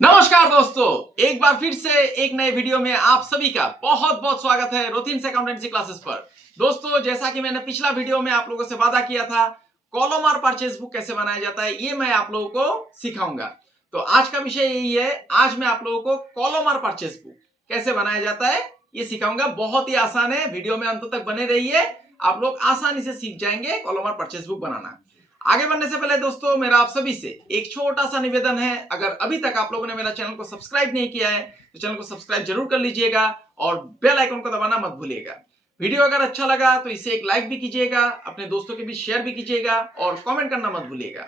नमस्कार दोस्तों, एक बार फिर से एक नए वीडियो में आप सभी का बहुत बहुत स्वागत है रोथिन से अकाउंटेंसी क्लासेस पर। दोस्तों, जैसा कि मैंने पिछला वीडियो में आप लोगों से वादा किया था, कॉलम और परचेज बुक कैसे बनाया जाता है ये मैं आप लोगों को सिखाऊंगा। तो आज का विषय यही है। आज मैं आप लोगों को कॉलम और परचेज बुक कैसे बनाया जाता है ये सिखाऊंगा। बहुत ही आसान है, वीडियो में अंत तक बने रहिए, आप लोग आसानी से सीख जाएंगे कॉलम और परचेज बुक बनाना। आगे बढ़ने से पहले दोस्तों, मेरा आप सभी से एक छोटा सा निवेदन है। अगर अभी तक आप लोगों ने मेरा चैनल को सब्सक्राइब नहीं किया है तो चैनल को सब्सक्राइब जरूर कर लीजिएगा और बेल आइकन को दबाना मत भूलिएगा। वीडियो अगर अच्छा लगा तो इसे एक लाइक भी कीजिएगा, अपने दोस्तों के बीच शेयर भी कीजिएगा और कमेंट करना मत भूलिएगा।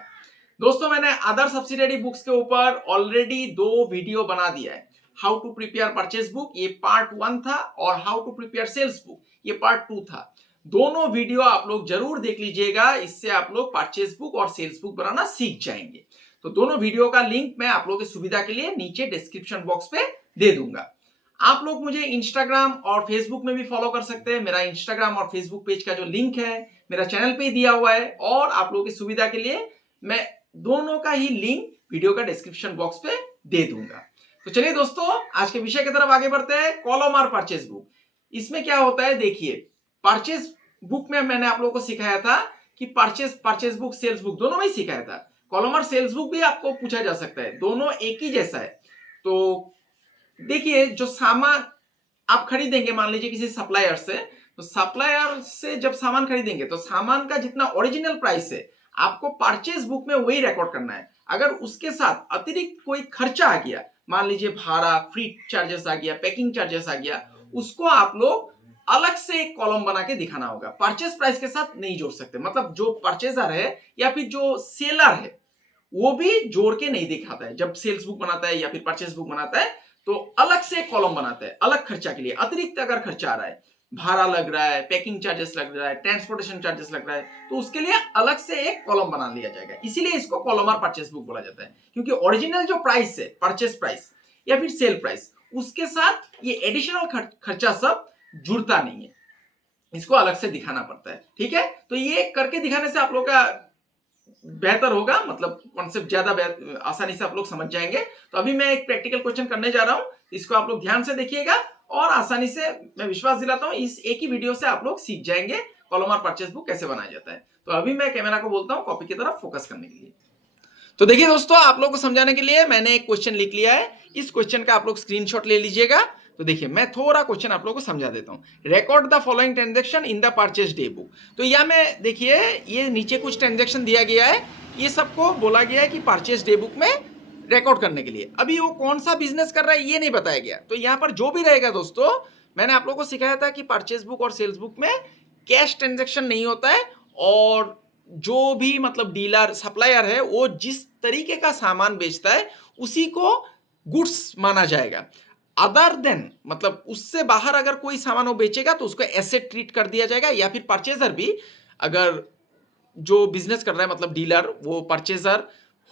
दोस्तों, मैंने अदर सब्सिडियरी बुक्स के ऊपर ऑलरेडी 2 वीडियो बना दिया है। How to prepare purchase book ये पार्ट 1 था और how to prepare sales book ये पार्ट 2 था। दोनों वीडियो आप लोग जरूर देख लीजिएगा, इससे आप लोग परचेज बुक और सेल्स बुक बनाना सीख जाएंगे। तो दोनों वीडियो का लिंक मैं आप लोगों की सुविधा के लिए नीचे डिस्क्रिप्शन बॉक्स पे दे दूंगा। आप लोग मुझे इंस्टाग्राम और फेसबुक में भी फॉलो कर सकते हैं। मेरा इंस्टाग्राम और फेसबुक पेज का जो लिंक है मेरा चैनल पे ही दिया हुआ है और आप लोगों की सुविधा के लिए मैं दोनों का ही लिंक वीडियो का डिस्क्रिप्शन बॉक्स पे दे दूंगा। तो चलिए दोस्तों, आज के विषय की तरफ आगे बढ़ते हैं। कॉलम और परचेज बुक, इसमें क्या होता है देखिए। परचेज बुक में मैंने आप लोगों को सिखाया था कि परचेज बुक सेल्स बुक दोनों में ही सिखाया था। कॉलम और सेल्स बुक भी आपको पूछा जा सकता है, दोनों एक ही जैसा है। तो देखिए, जो सामान आप खरीदेंगे, मान लीजिए किसी सप्लायर से, तो सप्लायर से जब सामान खरीदेंगे तो सामान का जितना ओरिजिनल प्राइस है आपको परचेज बुक में वही रिकॉर्ड करना है। अगर उसके साथ अतिरिक्त कोई खर्चा आ गया, मान लीजिए भाड़ा, फ्रीट चार्जेस आ गया, पैकिंग चार्जेस आ गया, उसको आप लोग अलग से एक कॉलम बना के दिखाना होगा। परचेज प्राइस के साथ नहीं जोड़ सकते। मतलब जो परचेजर है या फिर जो सेलर है वो भी जोड़ के नहीं दिखाता है। जब सेल्स बुक बनाता है या फिर परचेज बुक बनाता है तो अलग से एक कॉलम बनाता है, अलग खर्चा के लिए। अतिरिक्त अगर खर्चा आ रहा है, भाड़ा लग रहा है, पैकिंग चार्जेस लग रहा है, ट्रांसपोर्टेशन चार्जेस लग रहा है, तो उसके लिए अलग से एक कॉलम बना लिया जाएगा। इसीलिए इसको कॉलम और परचेज बुक बोला जाता है, क्योंकि ओरिजिनल जो प्राइस है, परचेज प्राइस या फिर सेल प्राइस, उसके साथ ये एडिशनल खर्चा सब जुड़ता नहीं है, इसको अलग से दिखाना पड़ता है। ठीक है, तो ये करके दिखाने से आप लोग का बेहतर होगा, मतलब कॉन्सेप्ट ज्यादा आसानी से आप लोग समझ जाएंगे। तो अभी मैं एक प्रैक्टिकल क्वेश्चन करने जा रहा हूं, इसको आप लोग ध्यान से देखिएगा और आसानी से, मैं विश्वास दिलाता हूं, इस एक ही वीडियो से आप लोग सीख जाएंगे कॉलम और परचेज बुक कैसे बनाया जाता है। तो अभी मैं कैमरा को बोलता हूं कॉपी की तरफ फोकस करने के लिए। तो देखिए दोस्तों, आप लोग को समझाने के लिए मैंने एक क्वेश्चन लिख लिया है। इस क्वेश्चन का आप लोग स्क्रीनशॉट ले लीजिएगा। तो देखिए, मैं थोड़ा क्वेश्चन आप लोगों को समझा देता हूं। Record the following transaction in the purchase day book. तो यह में देखिए, ये नीचे कुछ ट्रांजैक्शन दिया गया है, ये सबको बोला गया है कि परचेज डे बुक में रिकॉर्ड करने के लिए। अभी वो कौन सा बिजनेस कर रहा है ये नहीं बताया गया। तो यहाँ पर जो भी रहेगा दोस्तों, मैंने आप लोगों को सिखाया था कि परचेज बुक और सेल्स बुक में कैश ट्रांजैक्शन नहीं होता है और जो भी मतलब डीलर सप्लायर है वो जिस तरीके का सामान बेचता है उसी को गुड्स माना जाएगा। अदर देन, मतलब उससे बाहर अगर कोई सामान वो बेचेगा तो उसको एसेट ट्रीट कर दिया जाएगा। या फिर परचेजर भी, अगर जो बिजनेस कर रहा है मतलब डीलर, वो परचेजर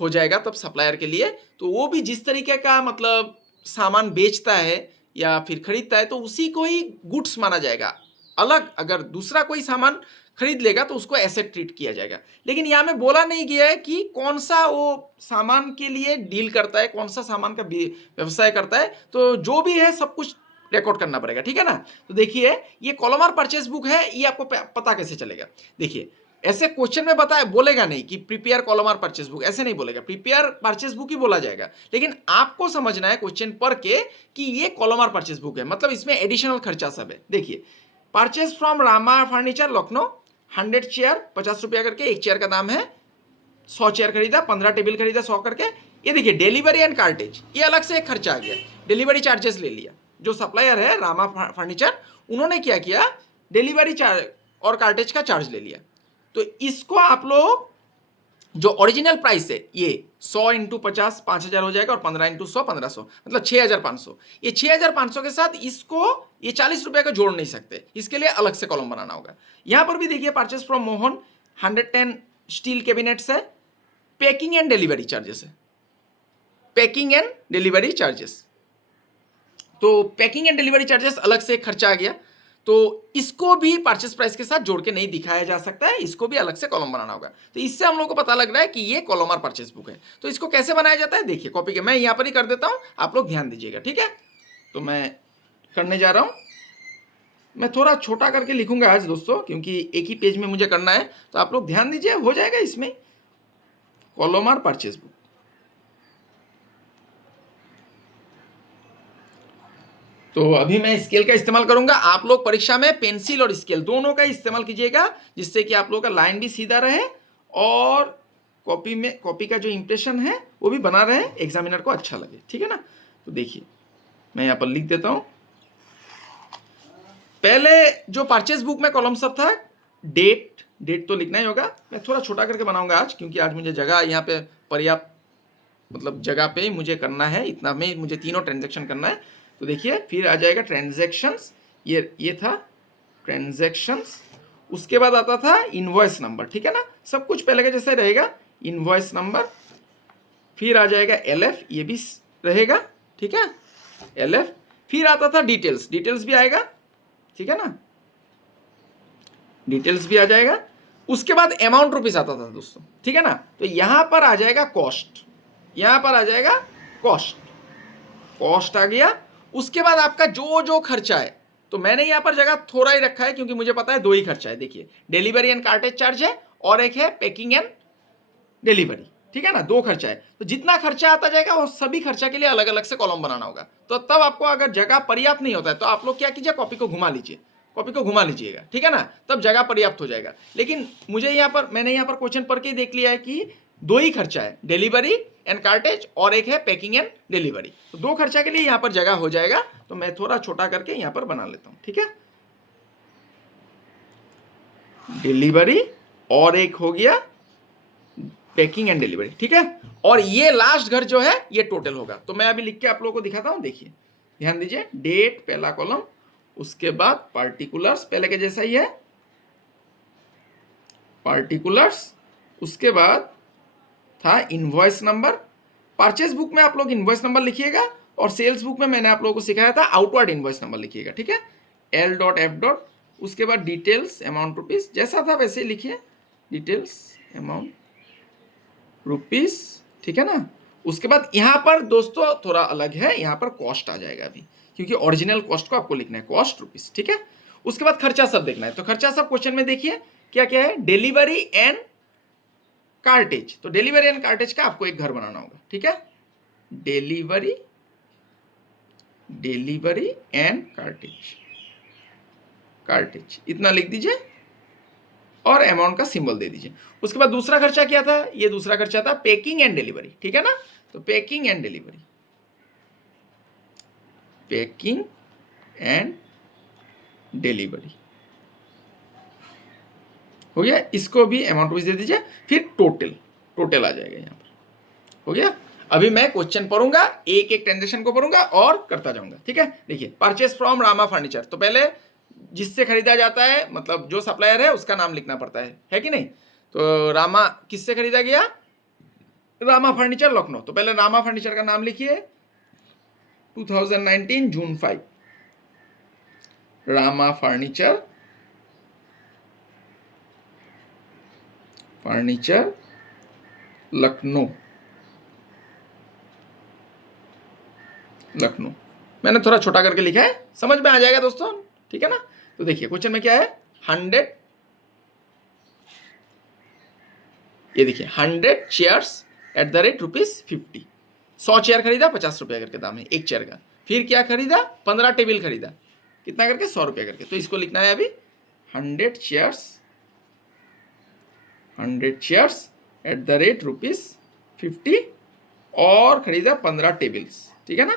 हो जाएगा तब सप्लायर के लिए। तो वो भी जिस तरीके का मतलब सामान बेचता है या फिर खरीदता है तो उसी को ही गुड्स माना जाएगा। अलग अगर दूसरा कोई सामान खरीद लेगा तो उसको एसेट ट्रीट किया जाएगा। लेकिन यहाँ में बोला नहीं गया है कि कौन सा वो सामान के लिए डील करता है, कौन सा सामान का व्यवसाय करता है। तो जो भी है सब कुछ रिकॉर्ड करना पड़ेगा, ठीक है ना। तो देखिए, ये कॉलम और परचेज बुक है, ये आपको पता कैसे चलेगा। देखिए, ऐसे क्वेश्चन में बताया बोलेगा नहीं कि प्रिपेयर कॉलम और परचेज बुक, ऐसे नहीं बोलेगा, प्रिपेयर परचेज बुक ही बोला जाएगा। लेकिन आपको समझना है क्वेश्चन पढ़ के कि ये कॉलम और परचेज बुक है, मतलब इसमें एडिशनल खर्चा सब है। देखिए, purchase from Rama furniture Lucknow 100 chair 50 रुपया करके, एक चेयर का दाम है। 100 चेयर खरीदा, 15 टेबल खरीदा 100 करके। ये देखिए, डिलीवरी एंड कार्टेज, ये अलग से एक खर्चा आ गया। डिलीवरी चार्जेस ले लिया, जो सप्लायर है रामा फर्नीचर, उन्होंने क्या किया, डिलीवरी चार्ज और कार्टेज का चार्ज ले लिया। तो इसको आप लोग जो ओरिजिनल प्राइस है ये 100 इंटू 50 5000 हो जाएगा और 15 इंटू 100 1500, मतलब 6500। ये 6500 के साथ इसको ये 40 रुपए का जोड़ नहीं सकते, इसके लिए अलग से कॉलम बनाना होगा। यहां पर भी देखिए, purchase from Mohan 110 steel cabinets है, पैकिंग एंड डिलीवरी चार्जेस है, पैकिंग एंड डिलीवरी चार्जेस। तो पैकिंग एंड डिलीवरी चार्जेस अलग से खर्चा आ गया। तो इसको भी परचेस प्राइस के साथ जोड़ के नहीं दिखाया जा सकता है, इसको भी अलग से कॉलम बनाना होगा। तो इससे हम लोग को पता लग रहा है कि ये कॉलमर परचेस बुक है। तो इसको कैसे बनाया जाता है देखिए, कॉपी के मैं यहां पर ही कर देता हूं, आप लोग ध्यान दीजिएगा, ठीक है। तो मैं करने जा रहा हूं, मैं थोड़ा छोटा करके लिखूंगा आज दोस्तों, क्योंकि एक ही पेज में मुझे करना है। तो आप लोग ध्यान दीजिए, हो जाएगा इसमें कॉलमर परचेस बुक। तो अभी मैं स्केल का इस्तेमाल करूंगा। आप लोग परीक्षा में पेंसिल और स्केल दोनों का इस्तेमाल कीजिएगा, जिससे कि आप लोगों का लाइन भी सीधा रहे और कॉपी का जो इंप्रेशन है वो भी बना रहे, एग्जामिनर को अच्छा लगे, ठीक है ना। तो देखिए मैं यहाँ पर लिख देता हूं। पहले जो परचेस बुक में कॉलम सब था, डेट तो लिखना ही होगा। मैं थोड़ा छोटा करके बनाऊंगा आज, क्योंकि आज मुझे जगह यहाँ पे पर्याप्त, मतलब जगह पे मुझे करना है, इतना में मुझे तीनों ट्रांजैक्शन करना है। तो देखिए फिर आ जाएगा ट्रांजैक्शंस, ये था ट्रांजैक्शंस। उसके बाद आता था इनवॉइस नंबर, ठीक है ना, सब कुछ पहले का जैसे रहेगा, इनवॉइस नंबर। फिर आ जाएगा एलएफ, ये भी रहेगा, ठीक है, एलएफ। फिर आता था डिटेल्स भी आएगा, ठीक है ना, डिटेल्स भी आ जाएगा। उसके बाद अमाउंट रुपीस आता था दोस्तों, ठीक है ना। तो यहां पर आ जाएगा कॉस्ट, यहां पर आ जाएगा कॉस्ट आ गया। उसके बाद आपका जो जो खर्चा है, तो मैंने यहां पर जगह थोड़ा ही रखा है, क्योंकि मुझे पता है दो ही खर्चा है। देखिए डिलीवरी एंड कार्टेज चार्ज है और एक है पैकिंग एंड डिलीवरी, ठीक है ना, दो खर्चा है। तो जितना खर्चा आता जाएगा वो सभी खर्चा के लिए अलग अलग से कॉलम बनाना होगा। तो तब आपको अगर जगह पर्याप्त नहीं होता है तो आप लोग क्या कीजिए, कॉपी को घुमा लीजिएगा, ठीक है ना, तब जगह पर्याप्त हो जाएगा। लेकिन मुझे यहाँ पर, मैंने यहाँ पर क्वेश्चन पढ़ के देख लिया है कि दो ही खर्चा है, डिलीवरी एंड कार्टेज और एक है पैकिंग एंड डिलीवरी। तो दो खर्चा के लिए यहाँ पर जगह हो जाएगा। तो मैं थोड़ा छोटा करके यहाँ पर बना लेता हूँ, ठीक है, डिलीवरी और एक हो गया पैकिंग एंड डिलीवरी, ठीक है। और ये लास्ट घर जो है ये टोटल होगा। तो मैं अभी लिख के आप लोगों को दिखाता हूं, देखिए ध्यान दीजिए। डेट पहला कॉलम, उसके बाद पार्टिकुलर्स पहले के जैसा ही है, पार्टिकुलर्स। उसके बाद था इनवॉइस नंबर। परचेस बुक में आप लोग इनवॉइस नंबर लिखिएगा, और सेल्स बुक में मैंने आप लोगों को सिखाया था आउटवर्ड इनवॉइस नंबर लिखिएगा, ठीक है, L.F. उसके बाद डिटेल्स अमाउंट रुपीस, जैसा था वैसे ही लिखिए, डिटेल्स अमाउंट रुपीस, ठीक है ना। उसके बाद यहां पर दोस्तों थोड़ा अलग है, यहां पर कॉस्ट आ जाएगा अभी, क्योंकि ओरिजिनल कॉस्ट को आपको लिखना है, कॉस्ट रुपीस, ठीक है। उसके बाद खर्चा सब देखना है। तो खर्चा सब क्वेश्चन में देखिए क्या क्या है, डिलीवरी एंड कार्टेज। तो डिलीवरी एंड कार्टेज का आपको एक घर बनाना होगा, ठीक है, डिलीवरी एंड कार्टेज इतना लिख दीजिए और अमाउंट का सिंबल दे दीजिए। उसके बाद दूसरा खर्चा क्या था, ये दूसरा खर्चा था पैकिंग एंड डिलीवरी, ठीक है ना। तो पैकिंग एंड डिलीवरी हो गया। इसको भी अमाउंट रुपीस दे दीजिए। फिर टोटल आ जाएगा यहाँ पर, हो गया। अभी मैं क्वेश्चन पढ़ूंगा, एक एक ट्रांजेक्शन को पढ़ूंगा और करता जाऊंगा, ठीक है। देखिए परचेस फ्रॉम रामा फर्नीचर, तो पहले जिससे खरीदा जाता है, मतलब जो सप्लायर है उसका नाम लिखना पड़ता है कि नहीं। तो रामा किससे खरीदा गया, रामा फर्नीचर लखनऊ। तो पहले रामा फर्नीचर का नाम लिखिए, 2019 जून 5, रामा फर्नीचर लखनऊ। मैंने थोड़ा छोटा करके लिखा है, समझ में आ जाएगा दोस्तों, ठीक है ना। तो देखिए क्वेश्चन में क्या है, 100, ये देखिए 100 chairs at the rate ₹50। 100 chair खरीदा, 50 रुपया करके दाम है एक चेयर का। फिर क्या खरीदा, 15 टेबल खरीदा, कितना करके, 100 रुपया करके। तो इसको लिखना है अभी 100 चेयर्स एट द रेट ₹50 और खरीदा 15 टेबल्स, ठीक है ना,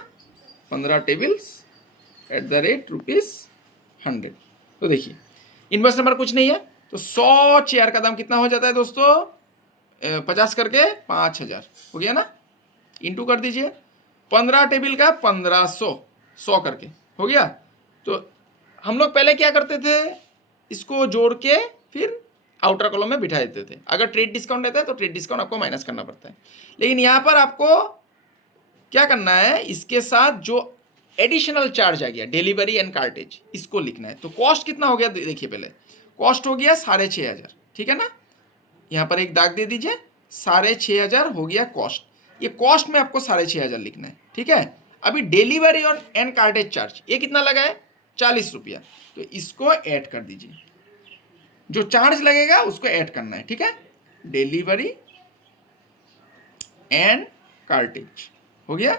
15 टेबल्स एट द रेट ₹100। तो देखिए इनवॉइस नंबर कुछ नहीं है, तो 100 चेयर का दाम कितना हो जाता है दोस्तों, 50 करके 5000 हो गया ना, इंटू कर दीजिए। 15 टेबल का 1500, 100 करके हो गया। तो हम लोग पहले क्या करते थे, इसको जोड़ के फिर आउटर कॉलम में बिठा देते थे। अगर ट्रेड डिस्काउंट रहता है तो ट्रेड डिस्काउंट आपको माइनस करना पड़ता है। लेकिन यहाँ पर आपको क्या करना है, इसके साथ जो एडिशनल चार्ज आ गया डिलीवरी एंड कार्टेज, इसको लिखना है। तो कॉस्ट कितना हो गया देखिए, पहले कॉस्ट हो गया 6,500, ठीक है ना। यहाँ पर एक दाग दे दीजिए, 6,500 हो गया कॉस्ट। ये कॉस्ट में आपको 6,500 लिखना है, ठीक है। अभी डिलीवरी और एंड कार्टेज चार्ज ये कितना लगा है, 40 रुपया। तो इसको ऐड कर दीजिए, जो चार्ज लगेगा उसको ऐड करना है, ठीक है। डिलीवरी एंड कार्टेज हो गया,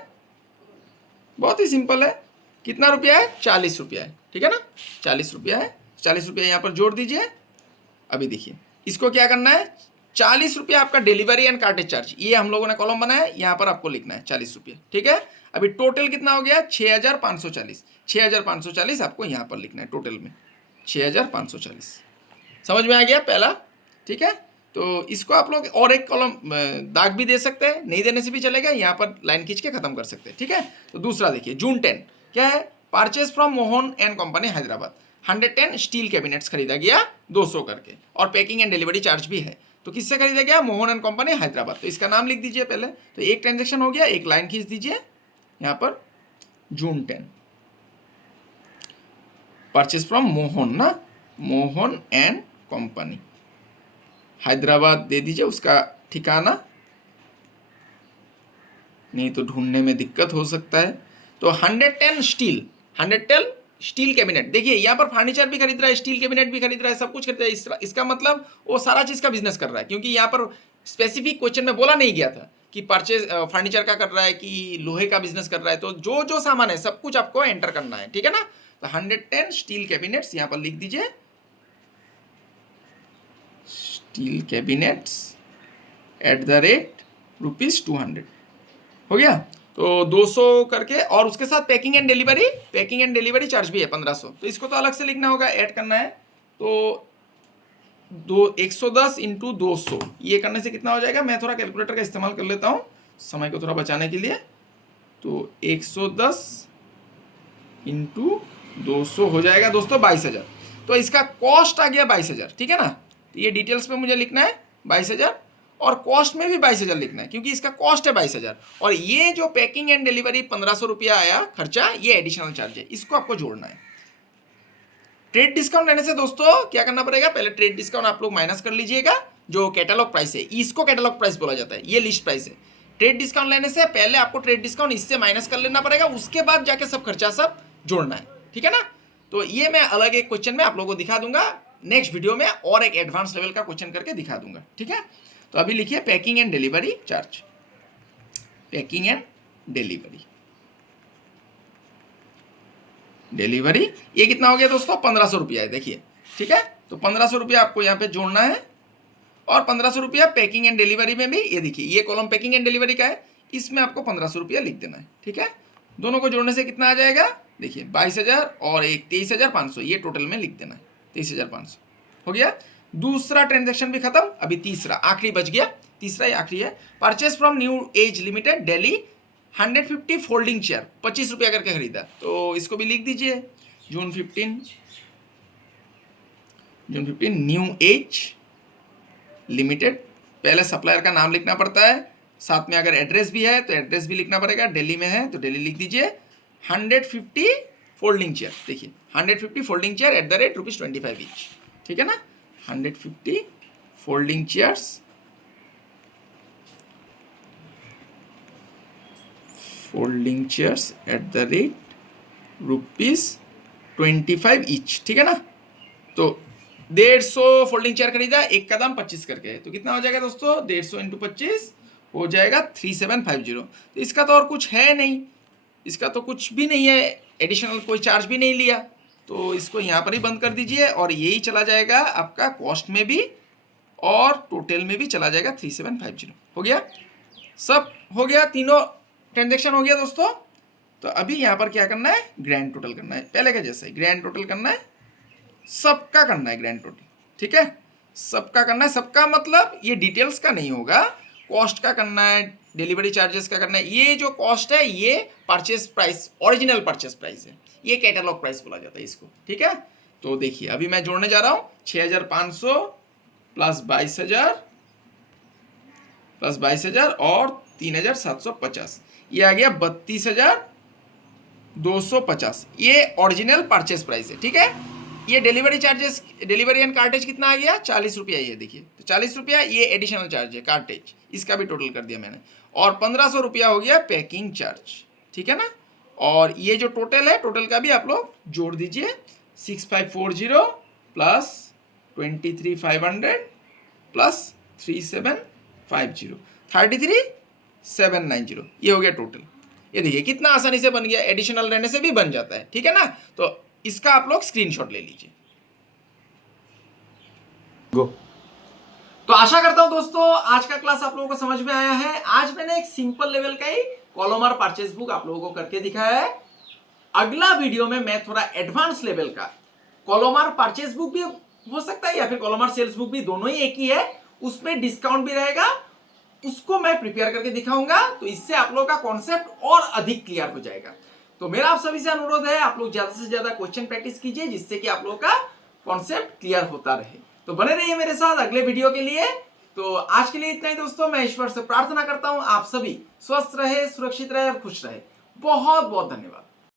बहुत ही सिंपल है। कितना रुपया है, 40 रुपया है, ठीक है ना। 40 रुपया है, 40 रुपया यहाँ पर जोड़ दीजिए। अभी देखिए इसको क्या करना है, 40 रुपया आपका डिलीवरी एंड कार्टेज चार्ज, ये हम लोगों ने कॉलम बनाया है, यहाँ पर आपको लिखना है 40 रुपया, ठीक है। अभी टोटल कितना हो गया, 6,540। 6,540 आपको यहाँ पर लिखना है टोटल में, 6,540। समझ में आ गया पहला, ठीक है। तो इसको आप लोग और एक कॉलम दाग भी दे सकते हैं, नहीं देने से भी चलेगा, यहाँ पर लाइन खींच के खत्म कर सकते हैं, ठीक है। तो दूसरा देखिए, जून 10 क्या है, purchase from Mohan and company Hyderabad, 110 steel cabinets खरीदा गया 200 करके, और पैकिंग एंड डिलीवरी चार्ज भी है। तो किससे खरीदा गया, मोहन एंड कंपनी हैदराबाद। तो इसका नाम लिख दीजिए पहले। तो एक ट्रांजेक्शन हो गया, एक लाइन खींच दीजिए यहाँ पर, जून 10 परचेज फ्रॉम मोहन ना, मोहन एंड कंपनी हैदराबाद दे दीजिए उसका ठिकाना, नहीं तो ढूंढने में दिक्कत हो सकता है। तो 110 स्टील, 110 स्टील कैबिनेट, देखिए यहाँ पर फर्नीचर भी खरीद रहा है, स्टील कैबिनेट भी खरीद रहा है, सब कुछ खरीद रहा है। इसका मतलब वो सारा चीज का बिजनेस कर रहा है, क्योंकि यहाँ पर स्पेसिफिक क्वेश्चन में बोला नहीं गया था कि परचेज फर्नीचर का कर रहा है कि लोहे का बिजनेस कर रहा है। तो जो जो सामान है सब कुछ आपको एंटर करना है, ठीक है ना। तो 110 स्टील कैबिनेट्स यहाँ पर लिख दीजिए, स्टील कैबिनेट्स @रुपीज 200 हो गया। तो 200 करके, और उसके साथ पैकिंग एंड डिलीवरी चार्ज भी है 1500। तो इसको तो अलग से लिखना होगा, ऐड करना है। तो 110 इंटू 200 ये करने से कितना हो जाएगा, मैं थोड़ा कैलकुलेटर का इस्तेमाल कर लेता हूँ समय को थोड़ा बचाने के लिए। तो 110 इंटू 200 हो जाएगा दोस्तों 22,000। तो इसका कॉस्ट आ गया 22,000, ठीक है ना। तो ये डिटेल्स में मुझे लिखना है 22,000, और कॉस्ट में भी 22,000 लिखना है, क्योंकि इसका कॉस्ट है 22,000, और ये जो पैकिंग एंड डिलीवरी 1,500 रुपया आया खर्चा, ये एडिशनल चार्ज है, इसको आपको जोड़ना है। ट्रेड डिस्काउंट लेने से दोस्तों क्या करना पड़ेगा, पहले ट्रेड डिस्काउंट आप लोग माइनस कर लीजिएगा, जो कैटलॉग प्राइस है, इसको कैटलॉग प्राइस बोला जाता है, ये लिस्ट प्राइस है। ट्रेड डिस्काउंट लेने से पहले आपको ट्रेड डिस्काउंट इससे माइनस कर लेना पड़ेगा, उसके बाद जाके सब खर्चा सब जोड़ना है, ठीक है ना। तो ये मैं अलग एक क्वेश्चन में आप लोगों को दिखा दूंगा नेक्स्ट वीडियो में, और एक एडवांस लेवल का क्वेश्चन करके दिखा दूंगा, ठीक है। तो अभी लिखिए packing and delivery charge, packing and delivery ये कितना हो गया दोस्तों, 1,500 रुपया है, देखिए, ठीक है। तो 1,500 रुपया आपको यहाँ पे जोड़ना है, और 1,500 रुपया पैकिंग एंड डिलीवरी में भी, ये देखिए ये कॉलम पैकिंग एंड डिलीवरी का है, इसमें आपको 1,500 रुपया लिख देना है, ठीक है। दोनों को जोड़ने से कितना आ जाएगा, देखिए 22,000 और एक 23,500, ये टोटल में लिख देना है, 23,500 हो गया। दूसरा ट्रांजेक्शन भी खत्म, अभी तीसरा आखिरी बच गया, तीसरा ही आखिरी है। Purchase from new age limited Delhi 150 folding chair 25 रुपया करके खरीदा। तो इसको भी लिख दीजिए, जून 15 न्यू एज लिमिटेड। पहले सप्लायर का नाम लिखना पड़ता है, साथ में अगर एड्रेस भी है तो एड्रेस भी लिखना पड़ेगा, दिल्ली में है तो दिल्ली लिख दीजिए। 150 फोल्डिंग चेयर, देखिए 150 फोल्डिंग चेयर @₹25 ईच, ठीक है ना। 150 फोल्डिंग चेयर्स @₹25 ईच, ठीक है ना। तो 150 फोल्डिंग चेयर खरीदा, एक का दाम 25 करके, तो कितना हो जाएगा दोस्तों, 150 इंटू 25 हो जाएगा 3750। तो इसका तो और कुछ है नहीं, इसका तो कुछ भी नहीं है, एडिशनल कोई चार्ज भी नहीं लिया, तो इसको यहाँ पर ही बंद कर दीजिए, और यही चला जाएगा आपका कॉस्ट में भी और टोटल में भी चला जाएगा 3750। हो गया, सब हो गया, तीनों ट्रांजेक्शन हो गया दोस्तों। तो अभी यहाँ पर क्या करना है, ग्रैंड टोटल करना है, पहले का जैसा ही ग्रैंड टोटल करना है, सबका करना है ग्रैंड टोटल, ठीक है। सबका करना है, सबका मतलब ये डिटेल्स का नहीं होगा, कॉस्ट का करना है, डिलीवरी चार्जेस का करना है। ये जो कॉस्ट है ये purchase price, original purchase price है, ये कैटलॉग प्राइस बोला जाता है इसको, ठीक है। तो देखिए अभी मैं जोड़ने जा रहा हूँ, 6,500 प्लस 22,000 और 3,750, ये आ गया 32,000 250 ये ओरिजिनल परचेस प्राइस है, ठीक है। ये delivery charges, delivery and cartridge कितना आ गया, 40 रुपया। ये देखिए, तो 40 रुपया ये एडिशनल चार्ज है कार्टेज, इसका भी टोटल कर दिया मैंने। और 1500 रुपया हो गया पैकिंग चार्ज, ठीक है ना। और ये जो टोटल है, टोटल का भी आप लोग जोड़ दीजिए, 6540 प्लस 23500 प्लस 3750, 33790, ये हो गया टोटल। ये देखिए कितना आसानी से बन गया, एडिशनल रहने से भी बन जाता है, ठीक है ना। तो इसका आप लोग स्क्रीनशॉट ले लीजिए। गो। तो आशा करता हूं दोस्तों आज का क्लास आप लोगों को समझ में आया है। आज मैंने एक सिंपल लेवल का ही कॉलमर परचेस बुक आप लोगों को करके दिखाया है। अगला वीडियो में मैं थोड़ा एडवांस लेवल का कॉलमर परचेस बुक भी हो सकता है या फिर कॉलमर सेल्स बुक भी, दोनों ही एक ही है, उसमें डिस्काउंट भी रहेगा, उसको मैं प्रिपेयर करके दिखाऊंगा। तो इससे आप लोगों का कॉन्सेप्ट और अधिक क्लियर हो जाएगा। तो मेरा आप सभी से अनुरोध है, आप लोग ज्यादा से ज्यादा क्वेश्चन प्रैक्टिस कीजिए, जिससे कि आप लोगों का कॉन्सेप्ट क्लियर होता रहे। तो बने रहिए मेरे साथ अगले वीडियो के लिए। तो आज के लिए इतना ही दोस्तों। मैं ईश्वर से प्रार्थना करता हूं आप सभी स्वस्थ रहे, सुरक्षित रहे और खुश रहे। बहुत बहुत धन्यवाद।